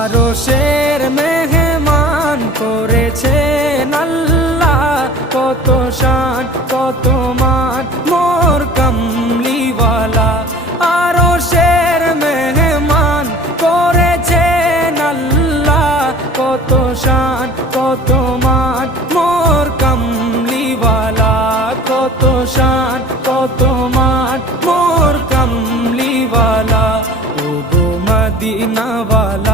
আরশের মেহমান করেছেন আল্লাহ, কত শান কত মান মোর কামলিওয়ালা। আরশের মেহমান করেছেন আল্লাহ, কত শান কত মান মোর কামলিওয়ালা, কত শান কত মান মোর কামলিওয়ালা। ও গো মদিনাওয়ালা